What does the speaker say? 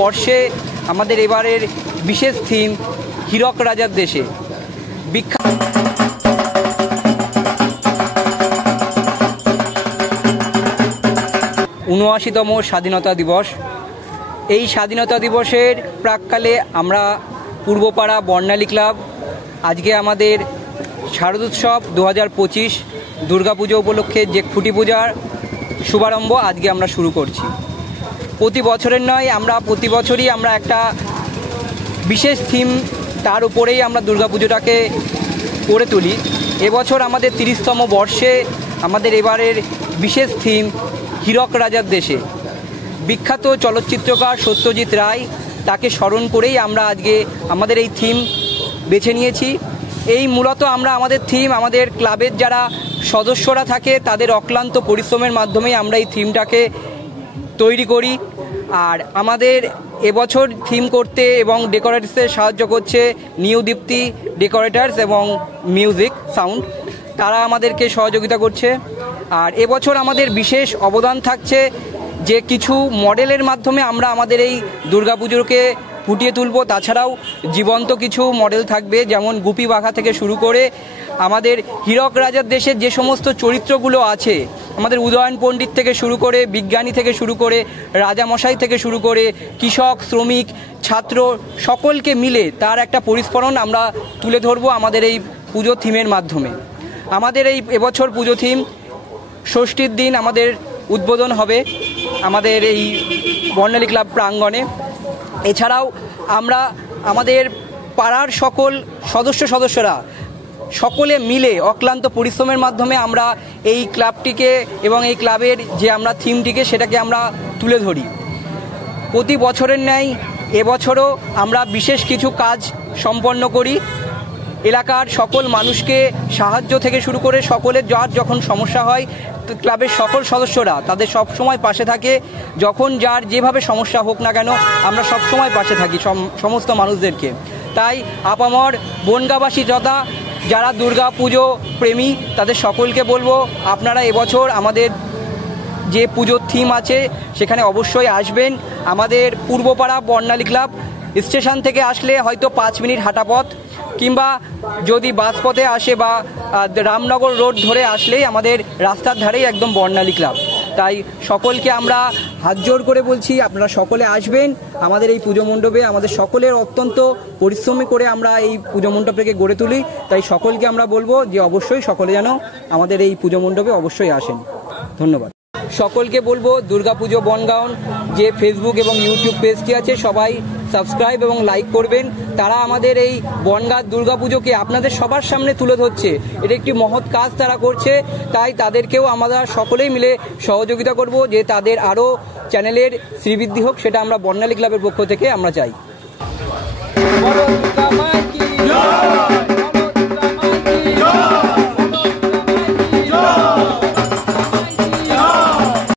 বর্ষে আমাদের এবারের বিশেষ থিম হীরক রাজার দেশে। বিখ্যাত ৭৯তম স্বাধীনতা দিবস। এই স্বাধীনতা দিবসের প্রাক্কালে আমরা পূর্বপাড়া বর্ণালী ক্লাব আজকে আমাদের শারদোৎসব ২০২৫ দুর্গাপুজো উপলক্ষে যে খুঁটি পূজার শুভারম্ভ আজকে আমরা শুরু করছি। প্রতি বছরের নয়, আমরা প্রতি বছরই আমরা একটা বিশেষ থিম তার উপরেই আমরা দুর্গাপুজোটাকে করে তুলি। এবছর আমাদের ৩০তম বর্ষে আমাদের এবারের বিশেষ থিম হীরক রাজার দেশে। বিখ্যাত চলচ্চিত্রকার সত্যজিৎ রায়, তাকে স্মরণ করেই আমরা আজকে আমাদের এই থিম বেছে নিয়েছি। এই মূলত আমরা আমাদের থিম আমাদের ক্লাবের যারা সদস্যরা থাকে তাদের অক্লান্ত পরিশ্রমের মাধ্যমেই আমরা এই থিমটাকে তৈরি করি। আর আমাদের এবছর থিম করতে এবং ডেকোরেটসে সাহায্য করছে নিউ দীপ্তি ডেকোরেটার্স এবং মিউজিক সাউন্ড, তারা আমাদেরকে সহযোগিতা করছে। আর এবছর আমাদের বিশেষ অবদান থাকছে যে কিছু মডেলের মাধ্যমে আমরা আমাদের এই দুর্গাপুজোকে ফুটিয়ে তুলব। তাছাড়াও জীবন্ত কিছু মডেল থাকবে, যেমন গুপি বাঘা থেকে শুরু করে আমাদের হীরক রাজার দেশের যে সমস্ত চরিত্রগুলো আছে, আমাদের উদয়ন পণ্ডিত থেকে শুরু করে বিজ্ঞানী থেকে শুরু করে রাজামশাই থেকে শুরু করে কৃষক, শ্রমিক, ছাত্র সকলকে মিলে তার একটা পরিস্ফুরণ আমরা তুলে ধরবো আমাদের এই পুজো থিমের মাধ্যমে। আমাদের এই এবছর পুজো থিম ষষ্ঠীর দিন আমাদের উদ্বোধন হবে আমাদের এই বর্ণালী ক্লাব প্রাঙ্গণে। এছাড়াও আমরা আমাদের পাড়ার সকল সদস্যরা সকলে মিলে অক্লান্ত পরিশ্রমের মাধ্যমে আমরা এই ক্লাবটিকে এবং এই ক্লাবের যে আমরা থিমটিকে সেটাকে আমরা তুলে ধরি। প্রতি বছরের ন্যায় এবছরও আমরা বিশেষ কিছু কাজ সম্পন্ন করি। এলাকার সকল মানুষকে সাহায্য থেকে শুরু করে সকলের যার যখন সমস্যা হয় ক্লাবের সকল সদস্যরা তাদের সব সময় পাশে থাকে। যখন যার যেভাবে সমস্যা হোক না কেন আমরা সব সময় পাশে থাকি সমস্ত মানুষদেরকে। তাই আপামর বনগাঁবাসী তথা যারা দুর্গা পুজো প্রেমী তাদের সকলকে বলবো, আপনারা এবছর আমাদের যে পুজোর থিম আছে সেখানে অবশ্যই আসবেন। আমাদের পূর্বপাড়া বর্ণালী ক্লাব স্টেশন থেকে আসলে হয়তো 5 মিনিট হাঁটা পথ, কিংবা যদি বাস পথে আসে বা রামনগর রোড ধরে আসলেই আমাদের রাস্তার ধারেই একদম বর্ণালী ক্লাব। তাই সকলকে আমরা হাত জোর করে বলছি, আপনারা সকলে আসবেন আমাদের এই পুজো মণ্ডপে। আমাদের সকলের অত্যন্ত পরিশ্রমী করে আমরা এই পুজো মণ্ডপটাকে গড়ে তুলি। তাই সকলকে আমরা বলবো যে অবশ্যই সকলে যেন আমাদের এই পুজো মণ্ডপে অবশ্যই আসেন। ধন্যবাদ। সকলকে বলবো দুর্গাপুজো বনগাঁও যে ফেসবুক এবং ইউটিউব পেজটি আছে সবাই সাবস্ক্রাইব এবং লাইক করবেন। তারা আমাদের এই বনগাঁ দুর্গাপুজোকে আপনাদের সবার সামনে তুলে ধরছে, এটা একটি মহৎ কাজ তারা করছে। তাই তাদেরকেও আমরা সকলেই মিলে সহযোগিতা করব যে তাদের আরও চ্যানেলের শ্রীবৃদ্ধি হোক, সেটা আমরা বর্ণালী ক্লাবের পক্ষ থেকে আমরা চাই।